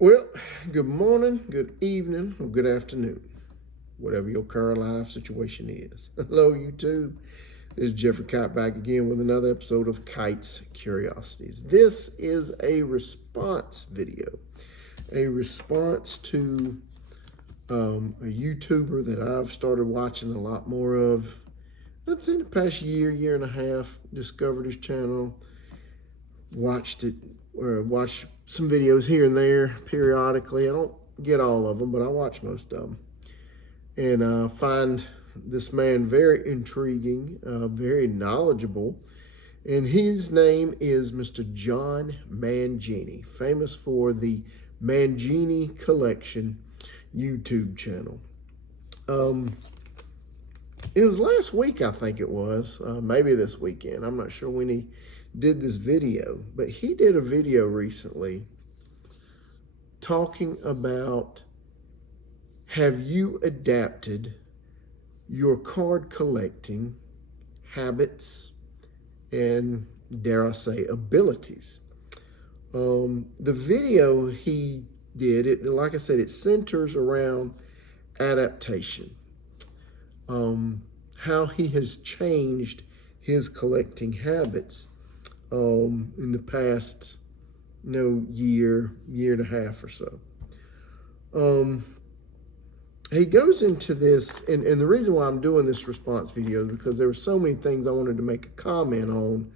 Well, good morning, good evening, or good afternoon, whatever your current life situation is. Hello, YouTube. This is Jeffrey Kite back again with another episode of Kite's Curiosities. This is a response video, a response to a YouTuber that I've started watching a lot more of. I'd say the past year and a half. Discovered his channel, watched it, or watched some videos here and there periodically. I don't get all of them, but I watch most of them. And find this man very intriguing, very knowledgeable. And his name is Mr. John Mangini, famous for the Mangini Collection YouTube channel. It was last week, I think it was, maybe this weekend. I'm not sure when he did this video, but he did a video recently talking about, have you adapted your card collecting habits and, dare I say, abilities? The video he did, like I said, it centers around adaptation. How he has changed his collecting habits in the past, year and a half or so. He goes into this, and the reason why I'm doing this response video is because there were so many things I wanted to make a comment on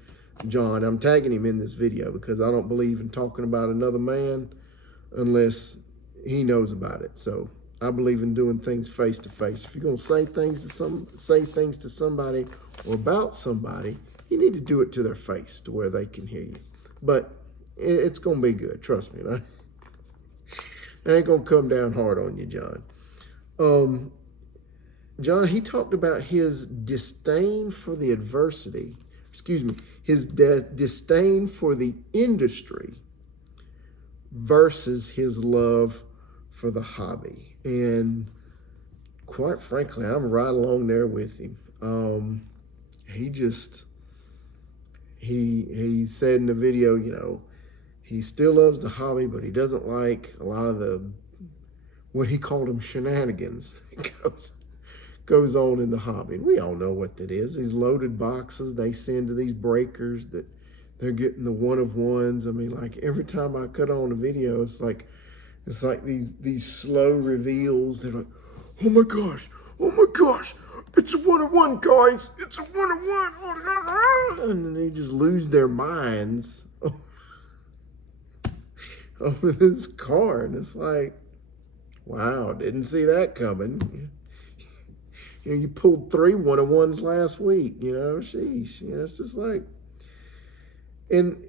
John. I'm tagging him in this video because I don't believe in talking about another man unless he knows about it. So I believe in doing things face to face. If you're gonna say things to somebody or about somebody, you need to do it to their face to where they can hear you. But it's gonna be good, trust me. I ain't gonna come down hard on you, John. John, he talked about his disdain for the adversity, his disdain for the industry versus his love for the hobby. And quite frankly, I'm right along there with him. He said in the video, he still loves the hobby, but he doesn't like a lot of the, what he called them, shenanigans goes on in the hobby. And we all know what that is. These loaded boxes they send to these breakers that they're getting the one of ones. I mean, like every time I cut on a video, it's like these slow reveals. They're like, oh my gosh, it's a one of one, guys. It's a one of one. And then they just lose their minds over this card. And it's like, wow, didn't see that coming. You pulled 3 one-of-ones last week, sheesh. It's just like, and,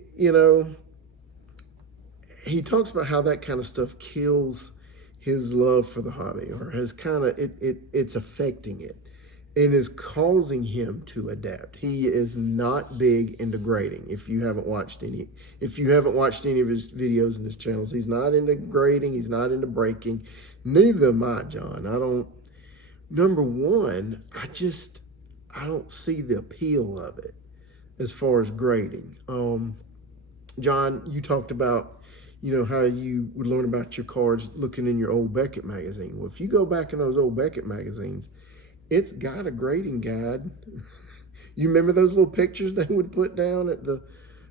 he talks about how that kind of stuff kills his love for the hobby, or has it's affecting it and is causing him to adapt. He is not big into grading. If you haven't watched any of his videos and his channels, he's not into grading. He's not into breaking. Neither am I, John. Number one, I don't see the appeal of it as far as grading. John, you talked about, how you would learn about your cards looking in your old Beckett magazine. Well, if you go back in those old Beckett magazines, it's got a grading guide. You remember those little pictures they would put down at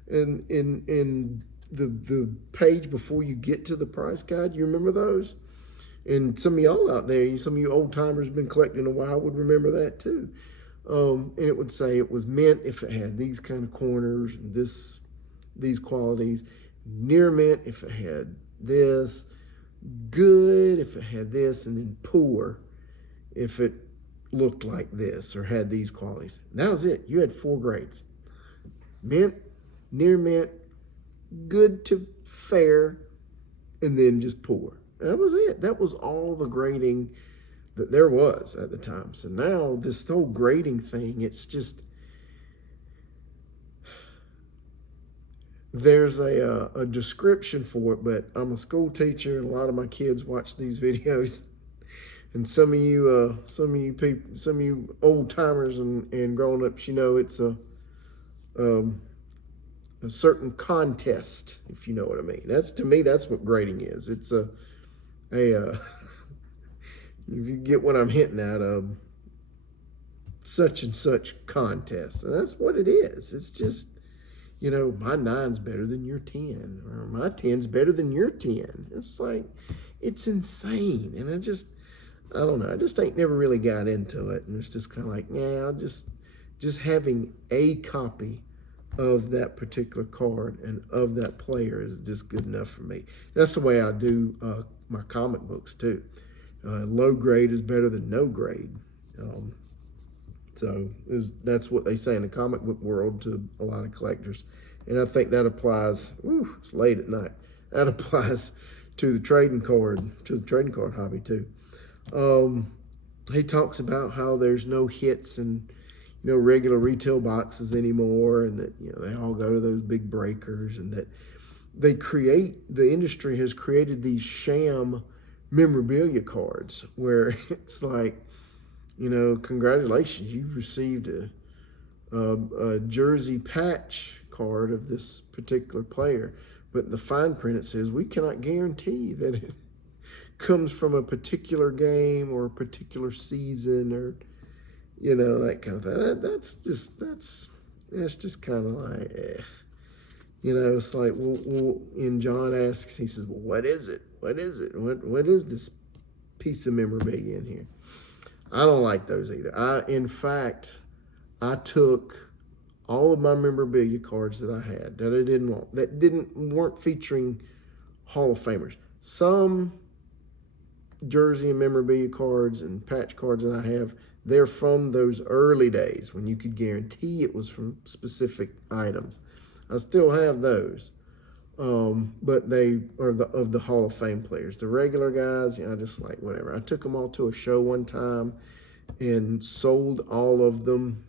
in the page before you get to the price guide? You remember those? And some of y'all out there, some of you old timers been collecting a while would remember that too. And it would say it was mint if it had these kind of corners, these qualities. Near mint if it had this, good if it had this, and then poor if it looked like this or had these qualities. And that was it. You had 4 grades: mint, near mint, good to fair, and then just poor. That was it. That was all the grading that there was at the time. So now this whole grading thing, it's just, there's a description for it, but I'm a school teacher and a lot of my kids watch these videos. And some of you old timers and grown ups, it's a a certain contest, if you know what I mean. That's, to me, that's what grading is. It's a if you get what I'm hinting at, such and such contest. And that's what it is. It's just, my 9's better than your 10, or my 10's better than your 10. It's like, it's insane. And I don't know. I just ain't never really got into it. And it's just kind of like, yeah, I'll just having a copy of that particular card and of that player is just good enough for me. That's the way I do my comic books too. Low grade is better than no grade. So that's what they say in the comic book world to a lot of collectors. And I think that applies, it's late at night, that applies to the trading card hobby too. He talks about how there's no hits in regular retail boxes anymore, and that they all go to those big breakers, and that the industry has created these sham memorabilia cards where it's like, congratulations, you've received a jersey patch card of this particular player, but in the fine print it says we cannot guarantee that it comes from a particular game or a particular season, or that kind of thing. That's just kind of like, it's like, well, and John asks, he says, well, what is it? What is it? What is this piece of memorabilia in here? I don't like those either. In fact, I took all of my memorabilia cards that I had that I didn't want, that weren't featuring Hall of Famers. Some jersey and memorabilia cards and patch cards that I have, they're from those early days when you could guarantee it was from specific items. I still have those, but they are of the Hall of Fame players. The regular guys, I just like whatever. I took them all to a show one time and sold all of them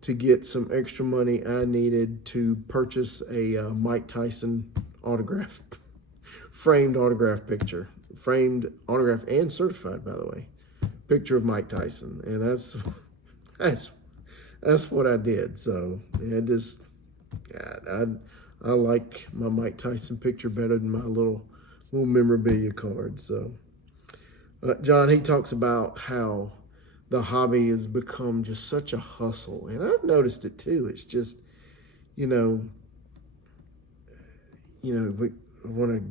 to get some extra money I needed to purchase a Mike Tyson autograph, framed autograph picture. Framed autograph and certified, by the way, picture of Mike Tyson. And that's what I did. So I like my Mike Tyson picture better than my little memorabilia card. So John, he talks about how the hobby has become just such a hustle, and I've noticed it too. It's just, we want to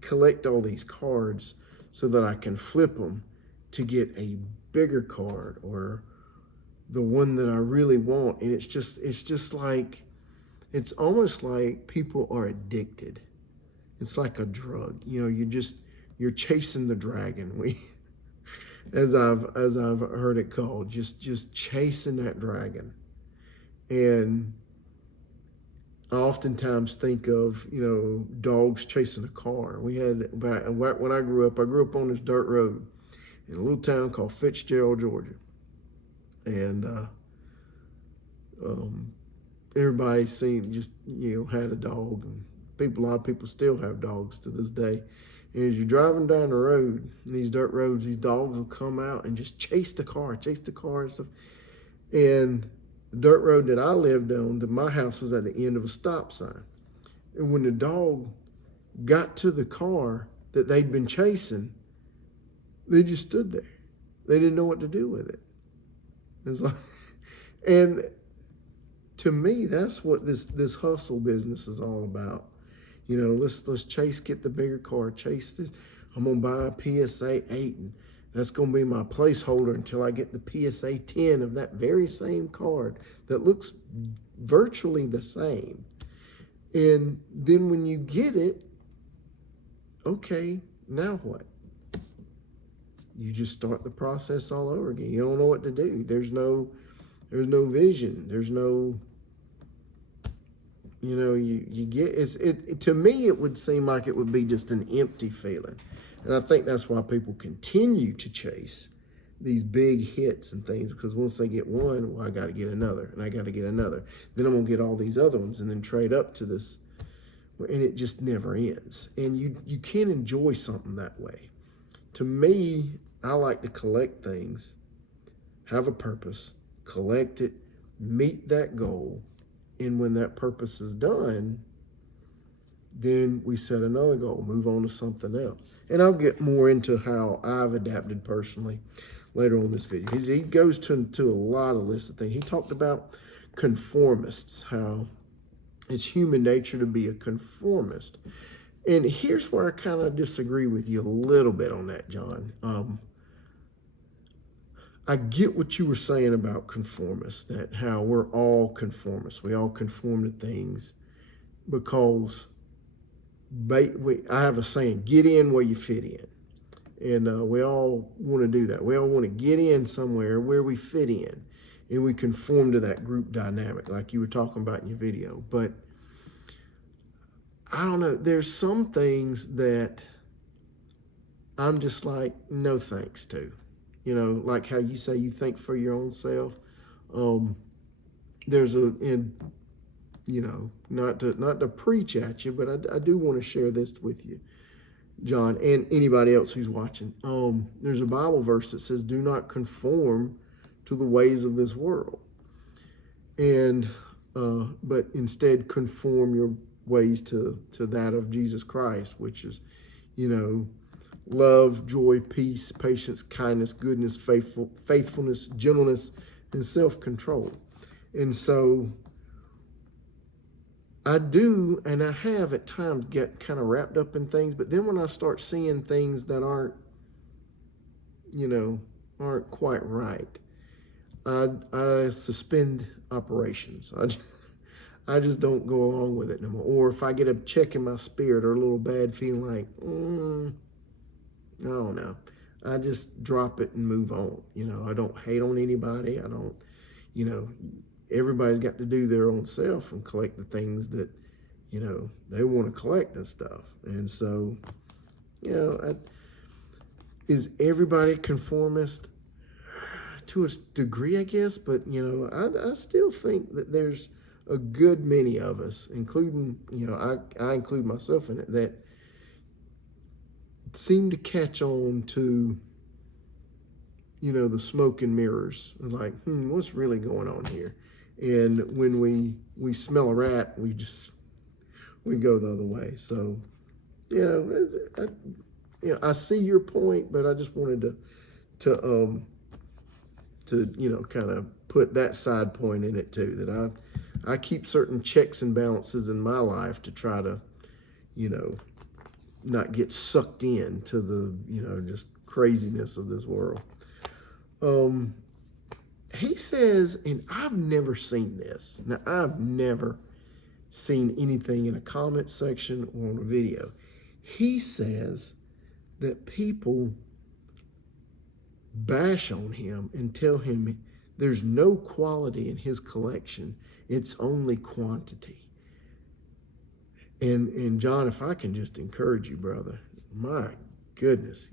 collect all these cards so that I can flip them to get a bigger card or the one that I really want. And it's just like, it's almost like people are addicted. It's like a drug. You're chasing the dragon. As I've heard it called, just chasing that dragon. And I oftentimes think of, dogs chasing a car. We had, when I grew up on this dirt road in a little town called Fitzgerald, Georgia. And everybody had a dog. And a lot of people still have dogs to this day. And as you're driving down the road, these dirt roads, these dogs will come out and just chase the car and stuff. And the dirt road that I lived on, my house was at the end of a stop sign. And when the dog got to the car that they'd been chasing, they just stood there. They didn't know what to do with it. It's like, and to me, that's what this hustle business is all about. Let's get the bigger car, chase this. I'm gonna buy a PSA 8, and that's gonna be my placeholder until I get the PSA 10 of that very same card that looks virtually the same. And then when you get it, okay, now what? You just start the process all over again. You don't know what to do. There's no vision. There's no, you get, to me, it would seem like it would be just an empty feeling. And I think that's why people continue to chase these big hits and things, because once they get one, well, I got to get another, and I got to get another. Then I'm going to get all these other ones and then trade up to this, and it just never ends. And you can't enjoy something that way. To me, I like to collect things, have a purpose, collect it, meet that goal, And when that purpose is done, then we set another goal, move on to something else. And I'll get more into how I've adapted personally later on in this video. He goes to a lot of lists of things. He talked about conformists, how it's human nature to be a conformist. And here's where I kind of disagree with you a little bit on that, John. I get what you were saying about conformists, that how we're all conformists. We all conform to things because I have a saying, get in where you fit in. And we all want to do that. We all want to get in somewhere where we fit in. And we conform to that group dynamic like you were talking about in your video. But I don't know. There's some things that I'm just like, no thanks to. You know, like how you say you think for your own self. There's not to preach at you, but I do want to share this with you, John, and anybody else who's watching. There's a Bible verse that says, "Do not conform to the ways of this world, but instead conform your ways to that of Jesus Christ, which is, love, joy, peace, patience, kindness, goodness, faithfulness, gentleness, and self-control." And so I do, and I have at times get kind of wrapped up in things, but then when I start seeing things that aren't quite right, I suspend operations. I just don't go along with it no more. Or if I get a check in my spirit or a little bad feeling like, I don't know, I just drop it and move on. I don't hate on anybody. I don't, everybody's got to do their own self and collect the things that, they want to collect and stuff. And so, is everybody conformist? To a degree, I guess, but, I still think that there's a good many of us, including, I include myself in it, that seem to catch on to, the smoke and mirrors, like, what's really going on here? And when we smell a rat, we go the other way. So, I see your point, but I just wanted to kind of put that side point in it too, that I keep certain checks and balances in my life to try to, not get sucked into the, just craziness of this world. He says, and I've never seen this. Now, I've never seen anything in a comment section or on a video. He says that people bash on him and tell him there's no quality in his collection. It's only quantity. And John, if I can just encourage you, brother, my goodness,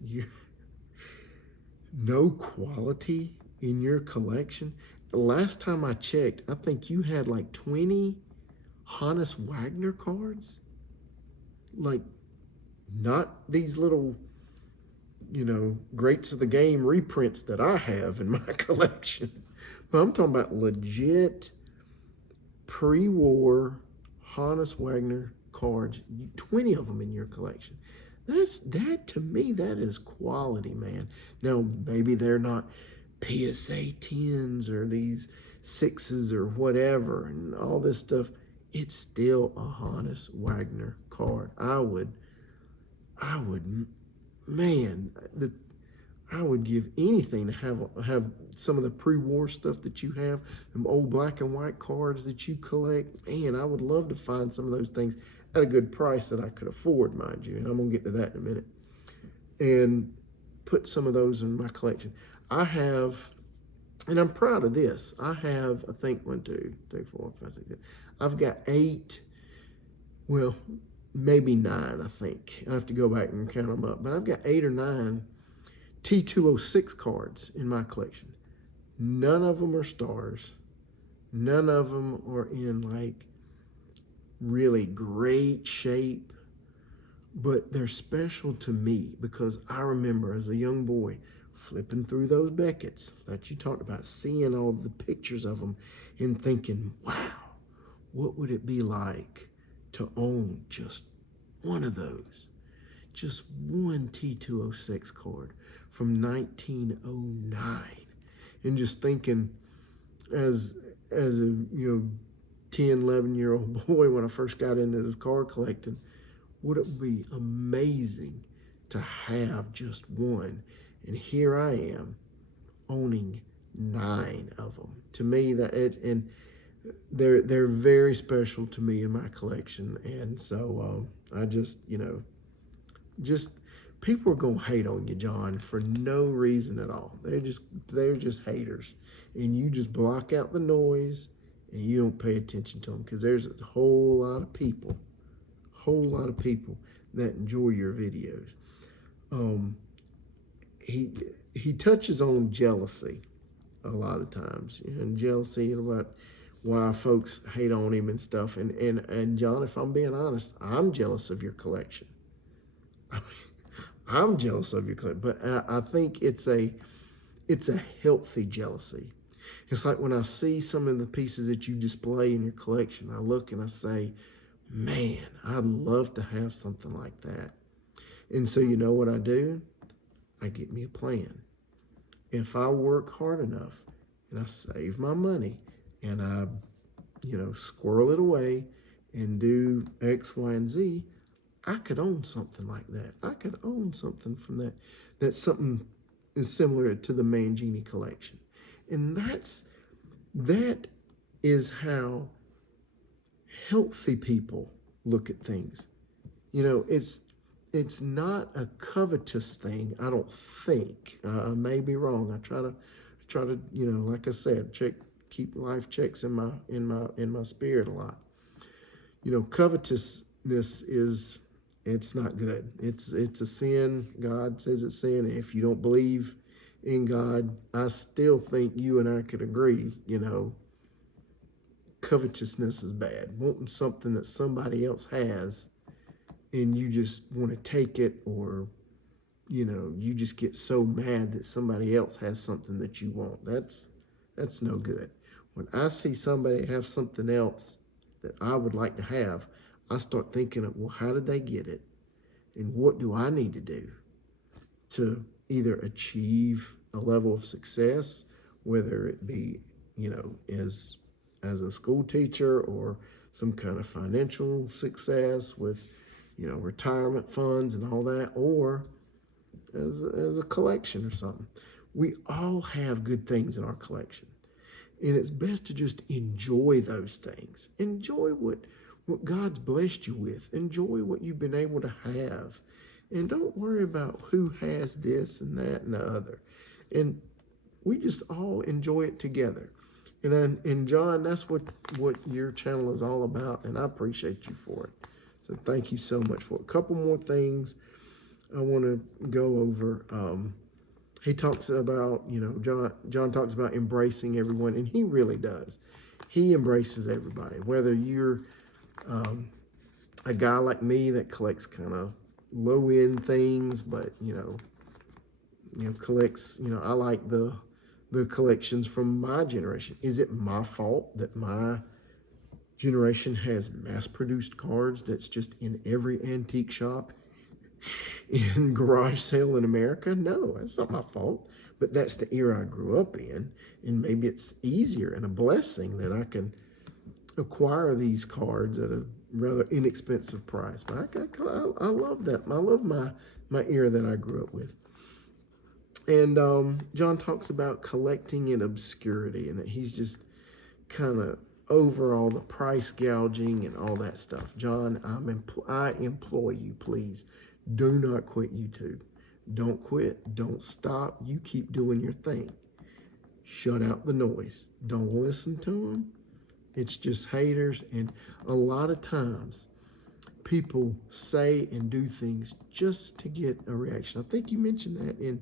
no quality in your collection. The last time I checked, I think you had like 20 Hannes Wagner cards. Like, not these little, greats of the game reprints that I have in my collection. But I'm talking about legit pre-war Hannes Wagner cards, 20 of them in your collection. That to me, that is quality, man. Now, maybe they're not PSA 10s or these 6s or whatever and all this stuff. It's still a Hannes Wagner card. I would, man, I would give anything to have some of the pre-war stuff that you have, them old black and white cards that you collect. Man, I would love to find some of those things at a good price that I could afford, mind you. And I'm gonna get to that in a minute. And put some of those in my collection. I have, and I'm proud of this. I have, I think 1, 2, 3, 4, 5, 6, 7. I've got 8, well, maybe 9, I think. I have to go back and count them up. But I've got 8 or 9 T206 cards in my collection. None of them are stars. None of them are in like really great shape. But they're special to me because I remember as a young boy flipping through those Beckett's that you talked about, seeing all the pictures of them and thinking, wow, what would it be like to own just one of those? Just one T206 card from 1909. And just thinking as a 10, 11-year-old boy when I first got into this card collecting, would it be amazing to have just one? And here I am owning 9 of them. To me, they're very special to me in my collection. And so I just people are gonna hate on you, John, for no reason at all. They're just haters, and you just block out the noise and you don't pay attention to them, because there's a whole lot of people that enjoy your videos. He touches on jealousy a lot of times, and jealousy about why folks hate on him and stuff. And John, if I'm being honest, I'm jealous of your collection. I'm jealous of your collection, but I think it's a healthy jealousy. It's like when I see some of the pieces that you display in your collection, I look and I say, man, I'd love to have something like that. And so you know what I do? I get me a plan. If I work hard enough and I save my money and I, squirrel it away and do X, Y, and Z, I could own something like that. I could own something from that. That's something is similar to the Mangini Collection. And that is how healthy people look at things. It's not a covetous thing, I don't think. I may be wrong. I try to like I said, keep life checks in my spirit a lot. Covetousness it's not good. It's a sin. God says it's sin. And if you don't believe in God, I still think you and I could agree, covetousness is bad. Wanting something that somebody else has and you just want to take it, or you just get so mad that somebody else has something that you want. That's no good. When I see somebody have something else that I would like to have, I start thinking of, well, how did they get it? And what do I need to do to either achieve a level of success, whether it be, as a school teacher, or some kind of financial success with, retirement funds and all that, or as a collection or something. We all have good things in our collection. And it's best to just enjoy those things. Enjoy what God's blessed you with. Enjoy what you've been able to have. And don't worry about who has this and that and the other. And we just all enjoy it together. And John, that's what your channel is all about, and I appreciate you for it. So thank you so much for it. A couple more things I want to go over. He talks about, John talks about embracing everyone, and he really does. He embraces everybody, whether you're a guy like me that collects kind of low-end things, but, collects, I like the collections from my generation. Is it my fault that my generation has mass-produced cards that's just in every antique shop in garage sale in America? No, that's not my fault. But that's the era I grew up in, and maybe it's easier and a blessing that I can acquire these cards at a rather inexpensive price. But I love that. I love my era that I grew up with. And John talks about collecting in obscurity, and that he's just kind of over all the price gouging and all that stuff. John, I implore you, please, do not quit YouTube. Don't quit. Don't stop. You keep doing your thing. Shut out the noise. Don't listen to them. It's just haters. And a lot of times, people say and do things just to get a reaction. I think you mentioned that in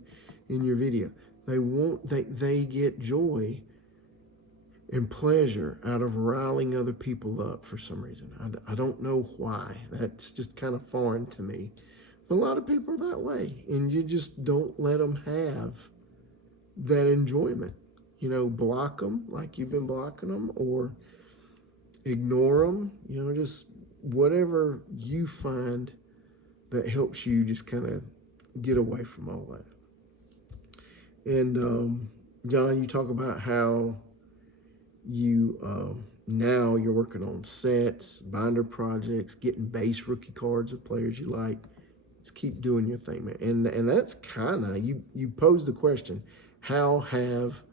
your video. They get joy and pleasure out of riling other people up for some reason. I don't know why. That's just kind of foreign to me. But a lot of people are that way, and you just don't let them have that enjoyment. Block them like you've been blocking them, or ignore them, just whatever you find that helps you just kind of get away from all that. And John, you talk about how you now you're working on sets, binder projects, getting base rookie cards of players you like. Just keep doing your thing, man. And that's kind of you posed the question: how have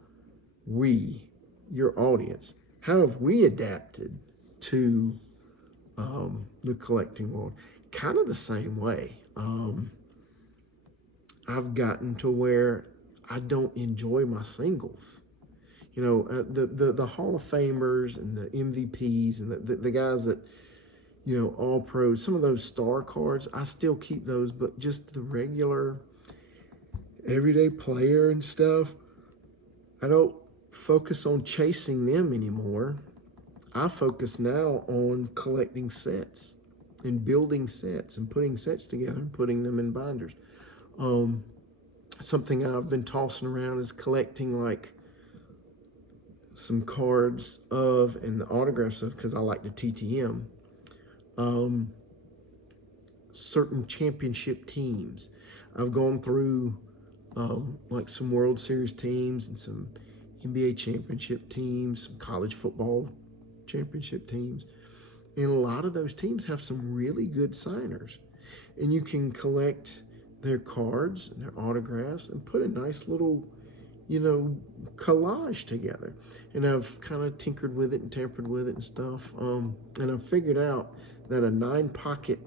we, your audience, how have we adapted to the collecting world? Kind of the same way. I've gotten to where I don't enjoy my singles. The Hall of Famers and the MVPs and the guys that, all pros, some of those star cards, I still keep those, but just the regular everyday player and stuff, I don't focus on chasing them anymore. I focus now on collecting sets and building sets and putting sets together and putting them in binders. Something I've been tossing around is collecting like some cards of and the autographs of, because I like the TTM, certain championship teams. I've gone through like some World Series teams and some NBA championship teams, some college football championship teams. And a lot of those teams have some really good signers. And you can collect their cards and their autographs and put a nice little, collage together. And I've kind of tinkered with it and tampered with it and stuff. And I've figured out that a 9-pocket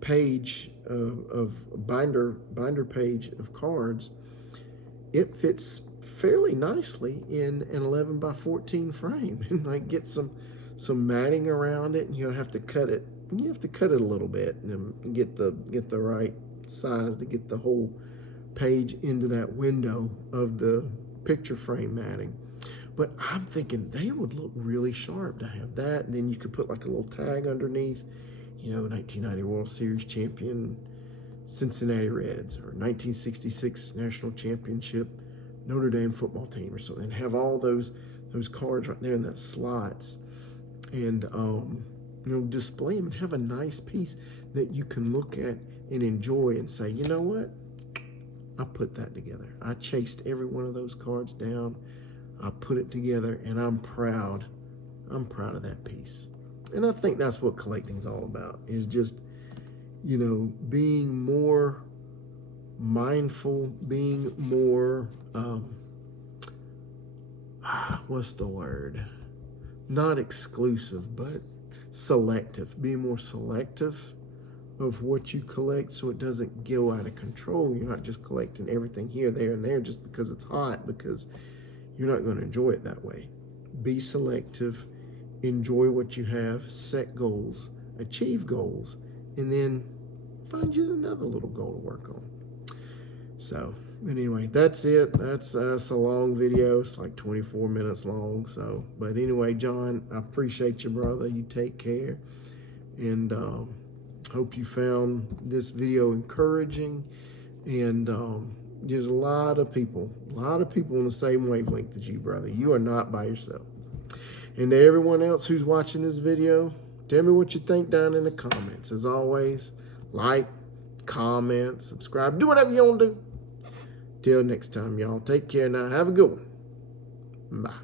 page of binder page of cards, it fits fairly nicely in an 11 by 14 frame, and like get some matting around it, and you have to cut it. You have to cut it a little bit and get the right size to get the whole page into that window of the picture frame matting. But I'm thinking they would look really sharp to have that, and then you could put like a little tag underneath, 1990 World Series champion Cincinnati Reds, or 1966 National Championship Notre Dame football team or something, and have all those cards right there in that slots, and display them and have a nice piece that you can look at and enjoy and say, you know what, I put that together. I chased every one of those cards down. I put it together, and I'm proud. I'm proud of that piece. And I think that's what collecting's all about, is just, being more mindful, being more, what's the word? Not exclusive, but selective. Being more selective of what you collect so it doesn't go out of control. You're not just collecting everything here, there, and there just because it's hot, because you're not going to enjoy it that way. Be selective, enjoy what you have, set goals, achieve goals, and then find you another little goal to work on. So, anyway, that's it. That's a long video. It's like 24 minutes long. So, but anyway, John, I appreciate you, brother. You take care, and hope you found this video encouraging. And there's a lot of people on the same wavelength as you, brother. You are not by yourself. And to everyone else who's watching this video, tell me what you think down in the comments. As always, like, comment, subscribe, do whatever you want to do. Till next time, y'all. Take care now. Have a good one. Bye.